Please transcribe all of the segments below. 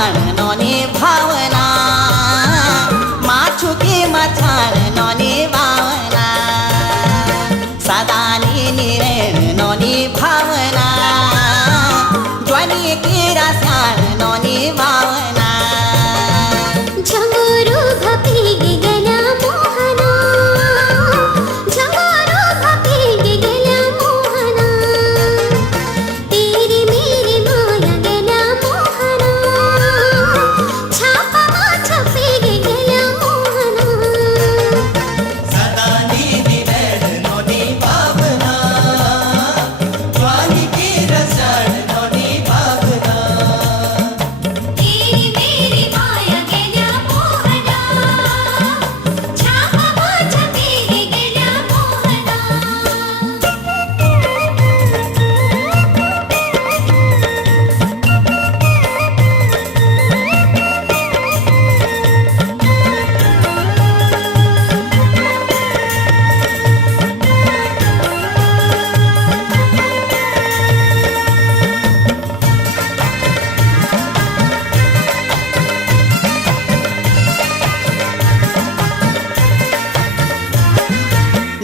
मछाण नोनी भावना माछु की मछाण नोनी भावना सदानी निरेण नोनी भावना ज्वानी की रसाण नोनी भावना झंगोरो भपी गला मोहना झंगोरो भपी गला मोहना तेरी मेरी माया गला मोहना छापा छपे गला मोहना सदानी निरेण नोनी भावना ज्वानी की रसाण नोनी भावना तेरी मेरी माया गला मोहना छापा छपे गला मोहना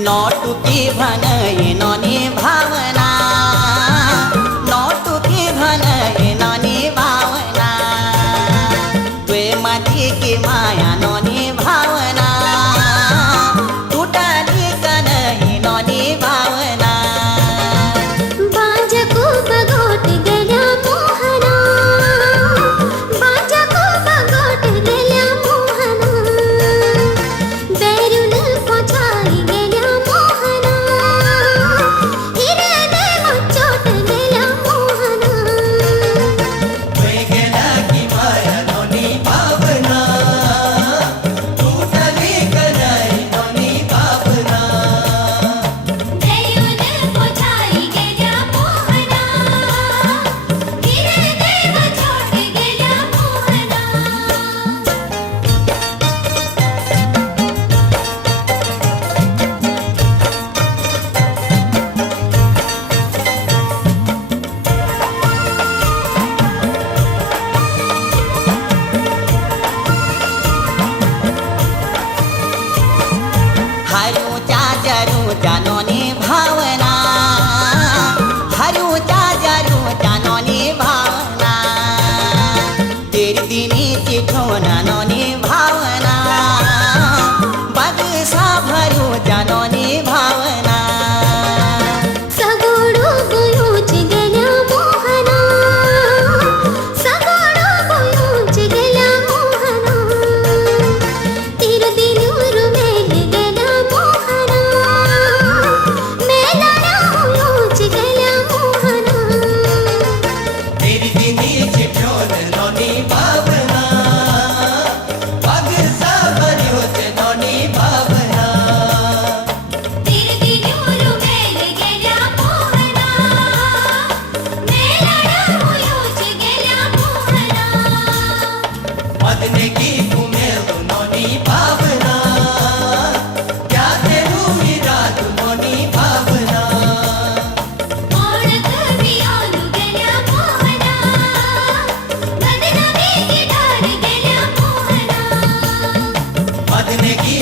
नोटू की भनई नोनी भावना नोटू की भनई नोनी भावना त्वे मधी की माया नोनी भावना टूटली कनई नोनी भावना बांझ को बगोट गला मोहना बांझ को बगोट गला मोहना बैरुन पहुंचाई गला मोहना हृदय में चोट गला मोहना वे गेला की माया नोनी भावना टूटली कनाई नोनी भावना बैरुन पहुंचाई गला मोहना हृदय में चोट गला मोहना हरू चाजरू जानोनी भावना हरू चाजरू जानोनी भावना तेरी दिनी चिठोना नोनी भावना बगसा भरू जानोनी भावना सगोड़ो बोयोच गला मोहना सगोड़ो बोयोच गला मोहना तेरे दिलूर में गला मोहना मेला ना होयोच गला मोहना तेरी दिनी चिठोन नोनी भावना पगसा भर्यो ते नोनी भावना तेरे दिलूर में गला मोहना मेला ना होयोच गला मोहना मदने की तुम्हें नोनी भावना क्या तेरू रात नोनी भावना औरत भी आलू गला मोहना बदनामी की डार गला मोहना मदने की